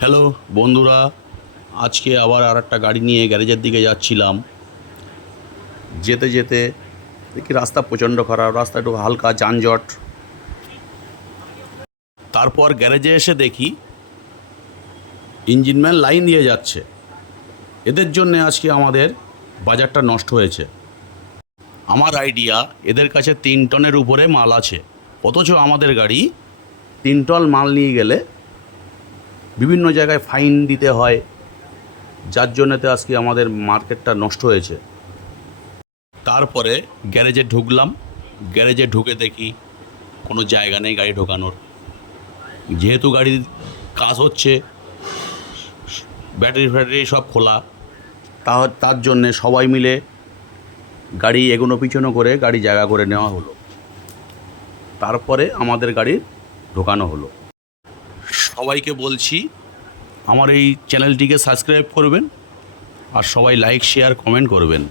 Hello বন্ধুরা, আজকে আবার একটা গাড়ি নিয়ে গ্যারেজের দিকে যাচ্ছিলাম। যেতে যেতে দেখি রাস্তা প্রচণ্ড খারাপ, রাস্তা একটু হালকা যানজট। তারপর গ্যারেজে এসে দেখি ইঞ্জিনম্যান লাইন দিয়ে যাচ্ছে। এদের জন্যে আজকে আমাদের বাজারটা নষ্ট হয়েছে। আমার আইডিয়া, এদের কাছে 3 টনের উপরে মাল আছে, অথচ আমাদের গাড়ি 3 টন মাল নিয়ে গেলে বিভিন্ন জায়গায় ফাইন দিতে হয়, যার জন্যতে আজকে আমাদের মার্কেটটা নষ্ট হয়েছে। তারপরে গ্যারেজে ঢুকলাম। গ্যারেজে ঢুকে দেখি কোনো জায়গা নেই গাড়ি ঢোকানোর। যেহেতু গাড়ির কাজ হচ্ছে, ব্যাটারি ফ্যাটারি সব খোলা, তার জন্যে সবাই মিলে গাড়ি এগোনো পিছনো করে গাড়ি জায়গা করে নেওয়া হলো। তারপরে আমাদের গাড়ি ঢোকানো হলো। সবাইকে বলছি, আমার এই চ্যানেলটিকে সাবস্ক্রাইব করবেন আর সবাই লাইক শেয়ার কমেন্ট করবেন।